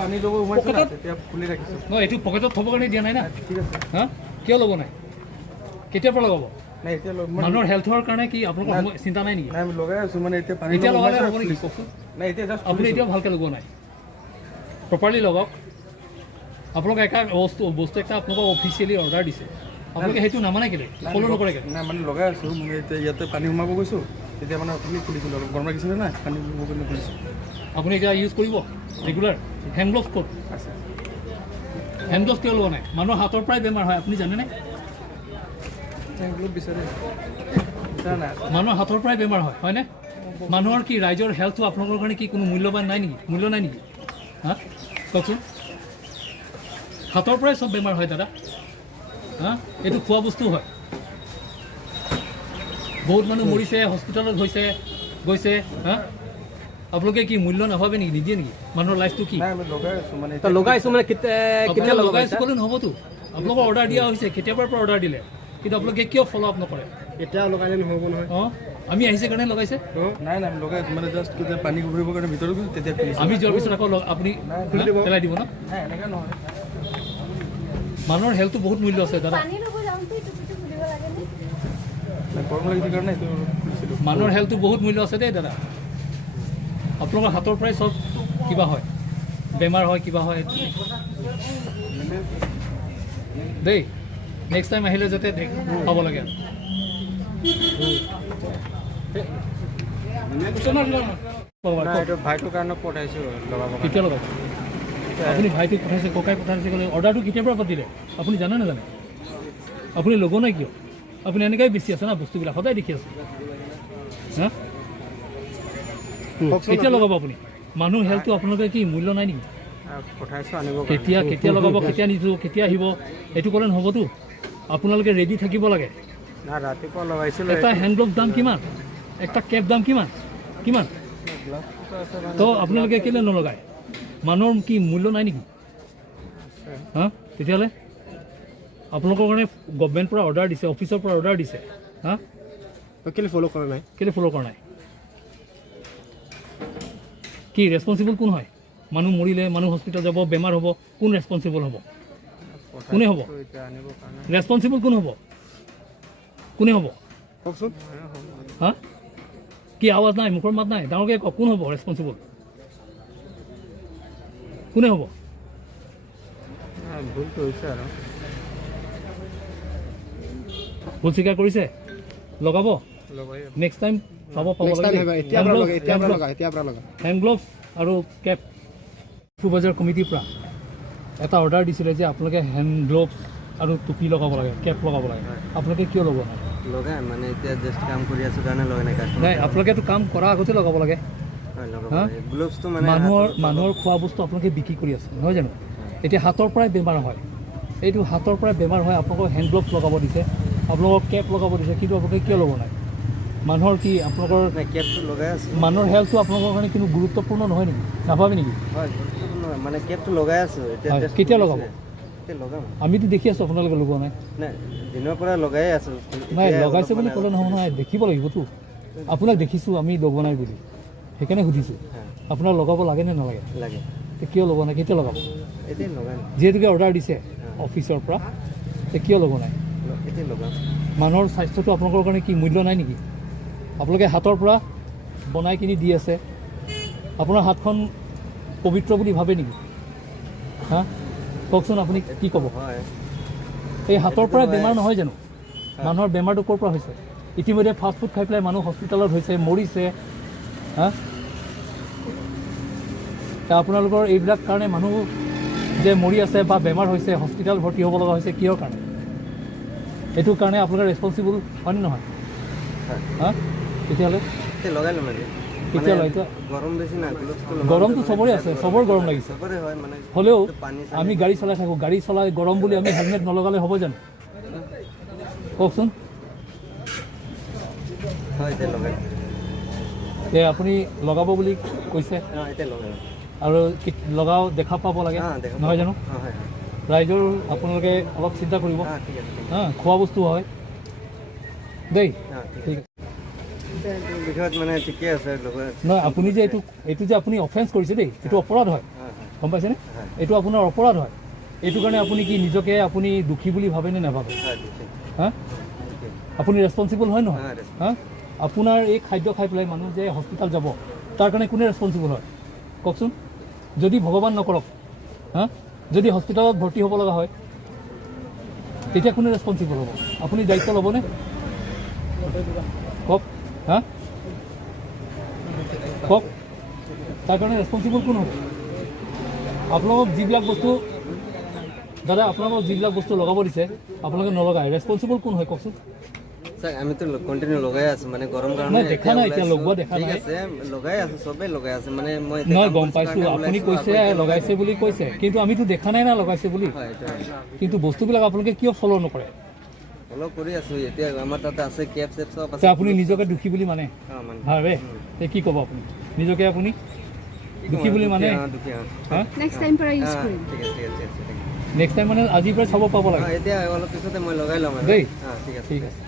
পানী ল'ব সোমাইছে না তেতিয়া খুলি ৰাখিছোঁ নহয় এইটো পকেটত থ'বৰ কাৰণে দিয়া নাই না ঠিক আছে হা কিয় ল'ব নাই কেতিয়াৰ পৰা লগাব নাই এতিয়া মানুহৰ হেল্থৰ কাৰণে কি আপোনালোকৰ চিন্তা নাই নেকি নাই আমি লগাই আছোঁ মানে এতিয়া পানী এতিয়া লগালে হ'ব নেকি কওকচোন নাই এতিয়া জাষ্ট আপুনি এতিয়াও ভালকৈ লগোৱা নাই প্ৰপাৰলি লগাওক আপোনালোকে এটা বস্তু এটা আপোনালোকক অফিচিয়েলি অৰ্ডাৰ দিছে আপোনালোকে সেইটো নামানে কেলৈ ফ'ল' নকৰে কেলৈ নাই মানে লগাই আছোঁ মানে এতিয়া ইয়াতে পানী সোমাব গৈছোঁ তেতিয়া মানে আপুনি খুলিছিলোঁ অলপ গৰম লাগিছিলে নাই পানী সোমাব কাৰণে খুলিছোঁ আপুনি এতিয়া ইউজ কৰিব ৰেগুলাৰ হেণ্ড গ্ল'ভছ ক'ত আছে হেণ্ড গ্ল'ভছ কিয় লোৱা নাই মানুহৰ হাতৰ পৰাই বেমাৰ হয় আপুনি জানেনে বিচাৰে নাই মানুহৰ হাতৰ পৰাই বেমাৰ হয় হয়নে মানুহৰ কি ৰাইজৰ হেল্থটো আপোনালোকৰ কাৰণে কি কোনো মূল্যৱান নাই নেকি মূল্য নাই নেকি হা কওকচোন হাতৰ পৰাই চব বেমাৰ হয় দাদা হা এইটো খোৱা বস্তু হয় বহুত মানুহ মৰিছে হস্পিটেলত গৈছে হা আপোনালোকে কি মূল্য নাভাবে নেকি নিদিয়ে নেকি মানুহৰ লাইফটো কি নাই আমি লগাই আছোঁ মানে লগাইছোঁ মানে কেতিয়া লগাইছোঁ ক'লে নহ'বতো আপোনালোকৰ অৰ্ডাৰ দিয়া হৈছে কেতিয়াবাৰ পৰা অৰ্ডাৰ দিলে কিন্তু আপোনালোকে কিয় ফ'ল' আপ নকৰে এতিয়া লগালে নহ'ব নহয় অঁ আমি আহিছে কাৰণে লগাইছে নাই নাই আমি লগাই আছোঁ মানে জাষ্ট কেতিয়া পানী ঘূৰিবৰ কাৰণে ভিতৰত গৈছোঁ তেতিয়া খুলিছোঁ আমি যোৱাৰ পিছত আকৌ আপুনি পেলাই দিব ন নাই এনেকৈ নহয় মানুহৰ হেল্থটো বহুত মূল্য আছে দাদা গৰম লাগিছে কাৰণে এইটো খুলিছিলোঁ মানুহৰ হেল্থটো বহুত মূল্য আছে দেই দাদা আপোনালোকৰ হাতৰ পৰাই চব কিবা হয় বেমাৰ হয় কিবা হয় দেই নেক্সট টাইম আহিলে যাতে পাব লাগে ভাইটোৰ কাৰণে পঠাইছোঁ লগাব কেতিয়া লগাব আপুনি ভাইটোক পঠাইছে ককাই পঠাইছে ক'লে অৰ্ডাৰটো কেতিয়াৰ পৰা দিলে আপুনি জানে নাজানে আপুনি ল'ব নাই কিয় আপুনি এনেকুৱাই বেছি আছে না বস্তুবিলাক সদায় দেখি আছে হা কেতিয়া লগাব আপুনি মানুহৰ হেল্থটো আপোনালোকে কি মূল্য নাই নেকি পঠাইছোঁ আনিব কেতিয়া লগাব কেতিয়া নিছোঁ কেতিয়া আহিব এইটো ক'লে নহ'বতো আপোনালোকে ৰেডি থাকিব লাগে না ৰাতিপুৱা লগাইছিলোঁ এটা হেণ্ড গ্ল'ভ দাম কিমান একটা কেপ দাম কিমান তো আপোনালোকে কেলৈ নলগায় মানুহৰ কি মূল্য নাই নেকি হা তেতিয়াহ'লে আপোনালোকৰ কাৰণে গভৰ্ণমেণ্টৰ পৰা অৰ্ডাৰ দিছে অফিচৰ পৰা অৰ্ডাৰ দিছে হা কেলৈ ফ'ল' কৰা নাই কি ৰেছপনচিবল কোন হয় মানুহ মৰিলে মানুহ হস্পিটেল যাব বেমাৰ হ'ব কোন ৰেছপনচিবল হ'ব কোনে হ'ব ৰেছপনচিবল কোন হ'ব কোনে হ'ব কওকচোন হা কি আৱাজ নাই মুখৰ মাত নাই ডাঙৰকৈ কওক কোন হ'ব ৰেছপনচিবল কোনে হ'ব ভুলটো হৈছে আৰু ভুল স্বীকাৰ কৰিছে লগাব লগাই নেক্সট টাইম পাব হেণ্ড গ্ল'ভছ আৰু কেপ বজাৰ কমিটিৰ পৰা এটা অৰ্ডাৰ দিছিলে যে আপোনালোকে হেণ্ড গ্ল'ভছ আৰু টুপি লগাব লাগে কেপ লগাব লাগে আপোনালোকে কিয় লগোৱা নাই লগাই মানে এতিয়া জাষ্ট কাম কৰি আছোঁ কাৰণে লগা নাই নাই আপোনালোকেতো কাম কৰাৰ আগতে লগাব লাগে গ্ল'ভছটো মানে মানুহৰ খোৱা বস্তু আপোনালোকে বিক্ৰী কৰি আছে নহয় জানো এতিয়া হাতৰ পৰাই বেমাৰ হয় এইটো হাতৰ পৰাই বেমাৰ হয় আপোনালোকক হেণ্ড গ্ল'ভছ লগাব দিছে আপোনালোকক কেপ লগাব দিছে কিন্তু আপোনালোকে কিয় ল'ব নাই মানুহৰ কি আপোনালোকৰ কেপটো লগাই আছোঁ মানুহৰ হেল্থটো আপোনালোকৰ কাৰণে কিন্তু গুৰুত্বপূৰ্ণ নহয় নেকি নাভাবে নেকি হয় মানে কেপটো লগাই আছোঁ এতিয়া কেতিয়া লগাব এতিয়া লগাম আমিতো দেখি আছোঁ আপোনালোকে লগোৱা নাই নাই দিনৰ পৰা লগাই আছোঁ নাই লগাইছে বুলি ক'লে নহ'ব নহয় দেখিব লাগিবতো আপোনাক দেখিছোঁ আমি লগোৱা নাই বুলি সেইকাৰণে সুধিছোঁ আপোনাক লগাব লাগে নে নালাগে লাগে কিয় লগোৱা নাই কেতিয়া লগাব এতিয়া লগাই যিহেতুকে অৰ্ডাৰ দিছে অফিচৰ পৰা কিয় লগোৱা নাই এতিয়া লগাম মানুহৰ স্বাস্থ্যটো আপোনালোকৰ কাৰণে কি মূল্য নাই নেকি আপোনালোকে হাতৰ পৰা বনাই কিনি দি আছে আপোনাৰ হাতখন পবিত্ৰ বুলি ভাবে নেকি হা কওকচোন আপুনি কি ক'ব হয় এই হাতৰ পৰা বেমাৰ নহয় জানো মানুহৰ বেমাৰটো ক'ৰ পৰা হৈছে ইতিমধ্যে ফাষ্ট ফুড খাই পেলাই মানুহ হস্পিটেলত হৈছে মৰিছে হা আপোনালোকৰ এইবিলাক কাৰণে মানুহ যে মৰি আছে বা বেমাৰ হৈছে হস্পিটেল ভৰ্তি হ'ব লগা হৈছে কিহৰ কাৰণে এইটোৰ কাৰণে আপোনালোকে ৰেছপনচিবল হয়নে নহয় হা তেতিয়াহ'লে লগাই ল'ম তেতিয়াহ'লে এতিয়া গৰম বেছি নাই গৰমটো চবৰে আছে চবৰে গৰম লাগিছে চবৰে হয় মানে হ'লেও আমি গাড়ী চলাই থাকোঁ গাড়ী চলাই গৰম বুলি আমি হেলমেট নলগালে হ'ব জানো কওকচোন হয় এতিয়া লগাই যে আপুনি লগাব বুলি কৈছে এতিয়া লগাই আৰু লগাও দেখা পাব লাগে নহয় জানো হয় ৰাইজৰ আপোনালোকে অলপ চিন্তা কৰিব ঠিক আছে হা খোৱা বস্তু হয় দেই ঠিক বিষয়ত মানে ঠিকে আছে নহয় আপুনি যে এইটো যে আপুনি অফেন্স কৰিছে দেই এইটো অপৰাধ হয় গম পাইছেনে? এইটো আপোনাৰ অপৰাধ হয়। এইটো কাৰণে আপুনি কি নিজকে আপুনি দুখী বুলি ভাবেনে নাভাবে? হা, আপুনি ৰেছপনচিবল হয় নহয়? হা, আপোনাৰ এই খাদ্য খাই পেলাই মানুহ যে হস্পিটেল যাব তাৰ কাৰণে কোনে ৰেছপনচিবল হয় কওকচোন? যদি ভগৱান নকৰক, হা, যদি হস্পিটেলত ভৰ্তি হ'ব লগা হয় তেতিয়া কোনে ৰেছপনচিবল হ'ব? আপুনি দায়িত্ব ল'বনে? কওক। হা, কওক, তাৰ কাৰণে ৰেছপনচিবল কোন হ'ব? আপোনালোকক যিবিলাক বস্তু দাদা, আপোনালোকক যিবিলাক বস্তু লগাব দিছে আপোনালোকে নলগায়, ৰেছপনচিবল কোন হয় কওকচোন? স্যার আমি তো কন্টিনিউ লগাই আছো মানে গরম কারণে মই দেখা নাই, এতিয়া লগোৱা দেখা ঠিক নাই। আছে লগাই আছো সবে লগাই আছে মানে মই নহয়, গম পাইছোঁ আপুনি কৈছে লগাইছে বুলি কৈছে, কিন্তু আমিতো দেখা নাই না লগাইছে বুলি। কিন্তু বস্তুবিলাক আপোনালোকে কিয় ফ'ল' নকৰে? ফলো কৰি আছো এতিয়া আমাৰ তাতে আছে কেপ চেপ সব আছে। তে আপুনি নিজকে দুখী বুলি মানে মানে ভাবে? তে কি ক'ব আপুনি? নিজকে আপুনি দুখী বুলি মানে? হা, নেক্সট টাইম পৰা ইউজ কৰিম। ঠিক আছে ঠিক আছে নেক্সট টাইম মানে আজিৰ পৰা চাব পাব লাগে এতিয়া অলপ পিছতে মই লগাই ল'ম আৰু দেই। ঠিক আছে ঠিক আছে।